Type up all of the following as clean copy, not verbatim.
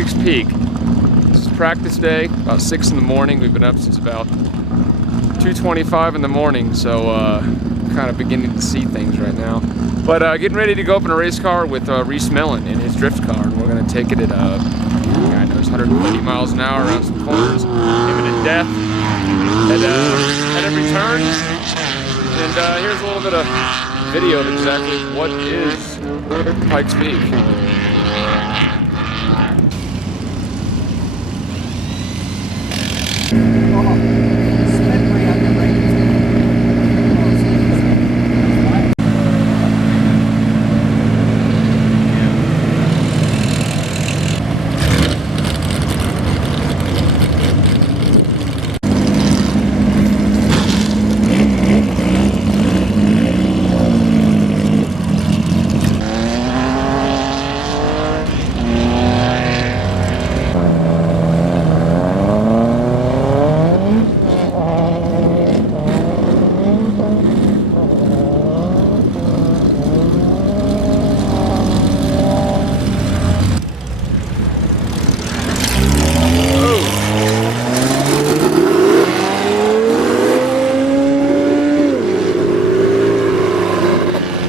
Pikes Peak. This is practice day, about 6 in the morning. We've been up since about 2:25 in the morning, so kind of beginning to see things right now. But getting ready to go up in a race car with Rhys Millen in his drift car, and we're going to take it at, I know it's 130 miles an hour around some corners, imminent death at every turn. And here's a little bit of video of exactly what is Pikes Peak.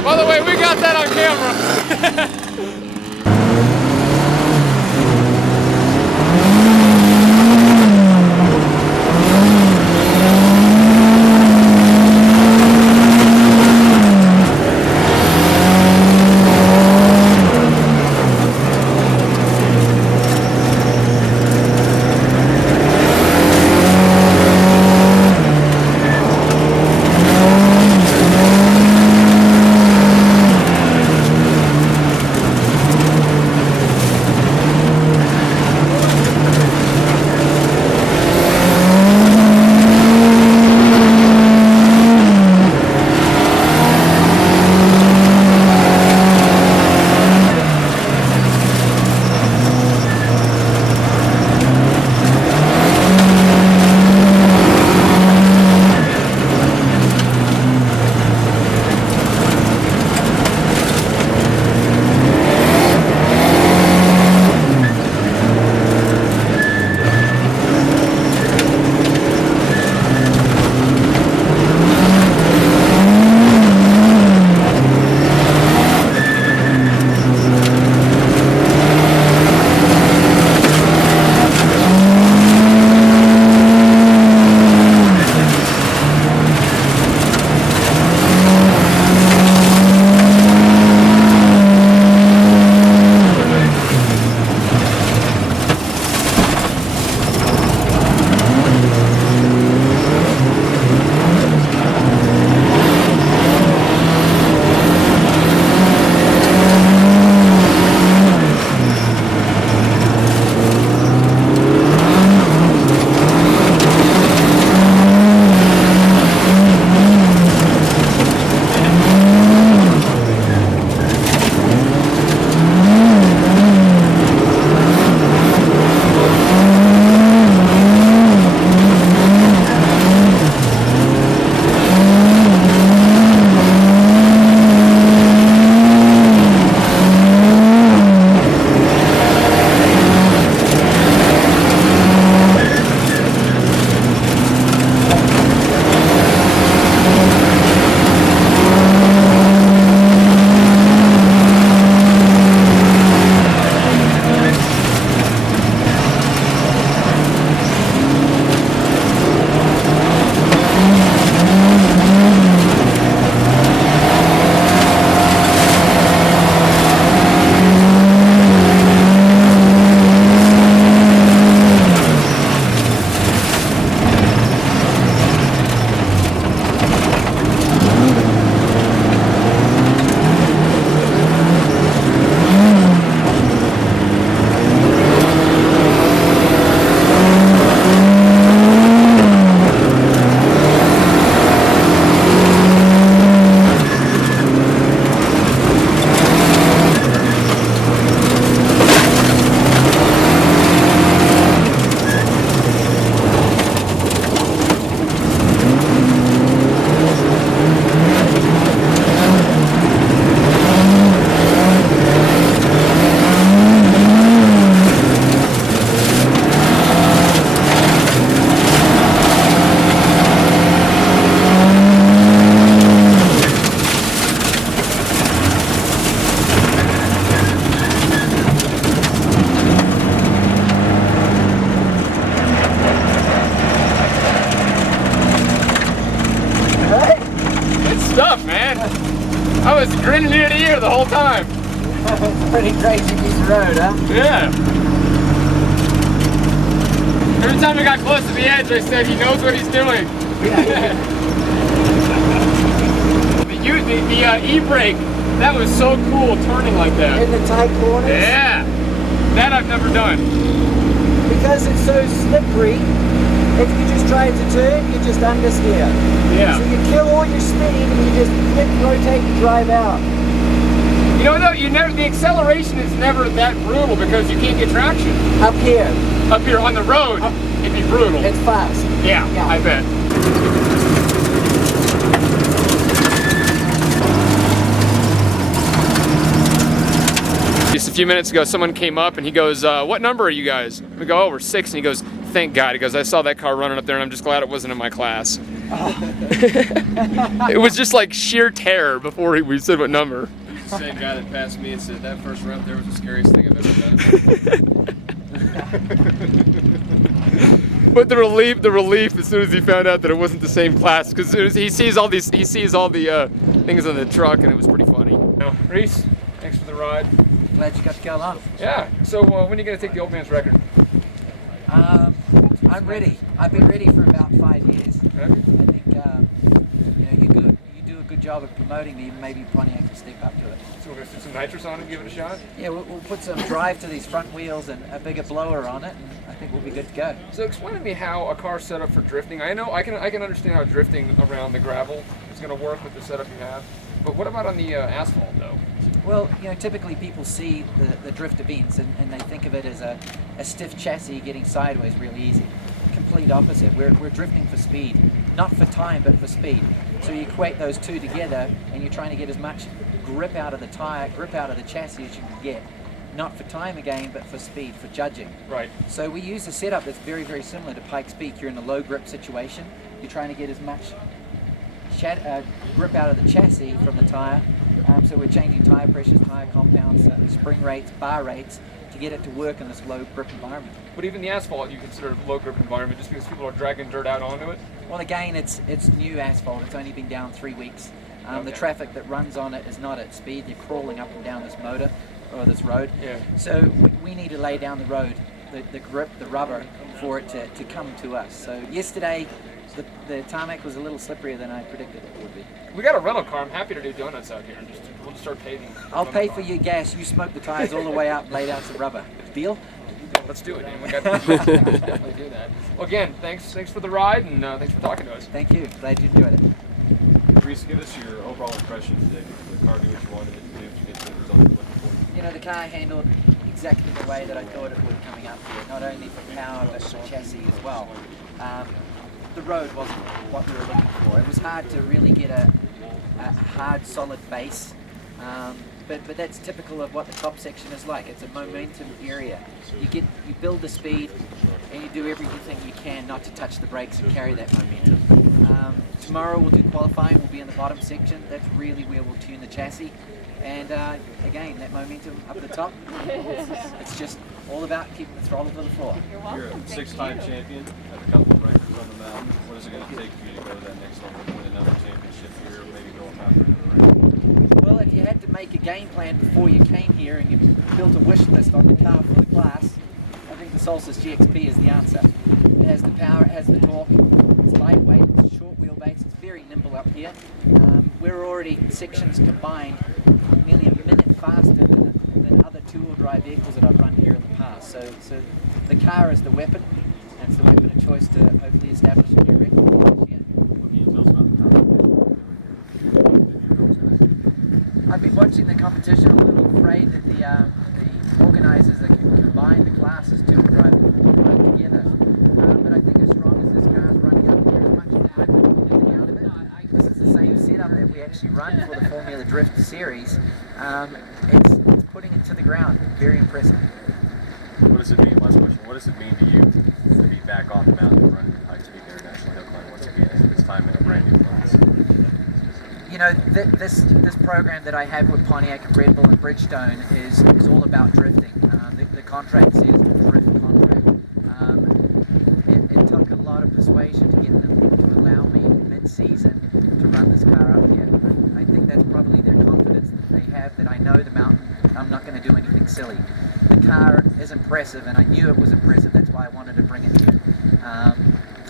By the way, we got that on camera. grinning ear to ear the whole time. It's a pretty crazy piece of road, huh? Yeah. Every time I got close to the edge, I said, he knows what he's doing. The e-brake, that was so cool turning like that. In the tight corners? Yeah. That I've never done. Because it's so slippery, if you just try to turn, you just understeer. Yeah. So you kill all your speed and you just flip, rotate, and drive out. You know, though, the acceleration is never that brutal because you can't get traction. Up here. Up here on the road, it'd be brutal. It's fast. Yeah, I bet. Just a few minutes ago, someone came up and he goes, what number are you guys? We go, oh, we're 6. And he goes, thank God. He goes, I saw that car running up there and I'm just glad it wasn't in my class. It was just like sheer terror before we said what number. He's the same guy that passed me and said that first run up there was the scariest thing I've ever done. But the relief as soon as he found out that it wasn't the same class, because he sees all the things on the truck, and it was pretty funny. Rhys, thanks for the ride. Glad you got to go along. Yeah. So when are you gonna take the old man's record? I'm ready. I've been ready for about 5 years. Have you? I think you do a good job of promoting me. Maybe Pontiac will step up to it. So we're gonna put some nitrous on it and give it a shot? Yeah, we'll put some drive to these front wheels and a bigger blower on it, and I think we'll be good to go. So explain to me how a car's set up for drifting. I know I can understand how drifting around the gravel is gonna work with the setup you have, but what about on the asphalt though? Well, you know, typically people see the drift events and they think of it as a stiff chassis getting sideways really easy. Complete opposite. We're drifting for speed, not for time, but for speed. So you equate those two together, and you're trying to get as much grip out of the tire, grip out of the chassis as you can get. Not for time again, but for speed, for judging. Right. So we use a setup that's very, very similar to Pikes Peak. You're in a low grip situation. You're trying to get as much grip out of the chassis from the tire. So we're changing tire pressures, tire compounds, spring rates, bar rates to get it to work in this low grip environment. But even the asphalt you consider a low grip environment just because people are dragging dirt out onto it? Well, again, it's new asphalt. It's only been down 3 weeks. Okay. The traffic that runs on it is not at speed. They're crawling up and down this motor or this road. Yeah. So we need to lay down the road, the grip, the rubber, for it to come to us. So yesterday, the tarmac was a little slipperier than I predicted it would be. We got a rental car. I'm happy to do donuts out here. We'll just start paving. I'll pay for your gas. You smoke the tires all the way up, lay down some rubber. Deal? Let's do it, man. We got to definitely do that. Well, again, thanks for the ride, and thanks for talking to us. Thank you. Glad you enjoyed it. Rhys, give us your overall impression today. Did the car do what you wanted it to do to get the result you're looking for? You know, the car handled exactly the way that I thought it would coming up here, not only for power but for chassis as well. The road wasn't what we were looking for. It was hard to really get a hard, solid base, but that's typical of what the top section is like. It's a momentum area. You build the speed, and you do everything you can not to touch the brakes and carry that momentum. Tomorrow we'll do qualifying. We'll be in the bottom section. That's really where we'll tune the chassis. And again, that momentum up the top, it's just all about keeping the throttle to the floor. You're a 6-time champion, have a couple of records on the mountain. What is it going to take for you to go to that next level, win another championship here, or maybe go up after another round? Well, if you had to make a game plan before you came here and you built a wish list on the car for the class, I think the Soltace GXP is the answer. It has the power, it has the torque, it's lightweight, it's short wheelbase, it's very nimble up here. We're already sections combined nearly a minute faster than other two-wheel drive vehicles that I've run here in the past. So the car is the weapon, and it's the weapon of choice to hopefully establish a new record this year. What can you tell us about the competition? I've been watching the competition. I'm a little afraid that the organisers that can combine the classes two-wheel drive and four-wheel drive together. But I think as strong as this car is running up here, as much as we're getting out of it, this is the same setup that we actually run for the Formula Drift series. It's putting it to the ground. Very impressive. What does it mean, last question, what does it mean to you to be back on the mountain and running Pikes Peak International Hill Climb once again, this time in a brand new class? You know, this program that I have with Pontiac and Red Bull and Bridgestone is all about drifting. The contract says drift contract. It took a lot of persuasion to get them to allow me mid-season to run this car up here. I think that's probably their confidence know the mountain. I'm not going to do anything silly. The car is impressive, and I knew it was impressive. That's why I wanted to bring it here.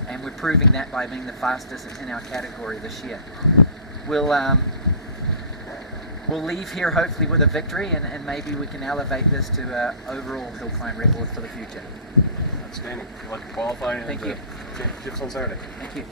And we're proving that by being the fastest in our category this year. We'll leave here hopefully with a victory, and maybe we can elevate this to an overall hill climb record for the future. Outstanding. Good luck qualifying. Thank and you. Championships on Saturday. Thank you.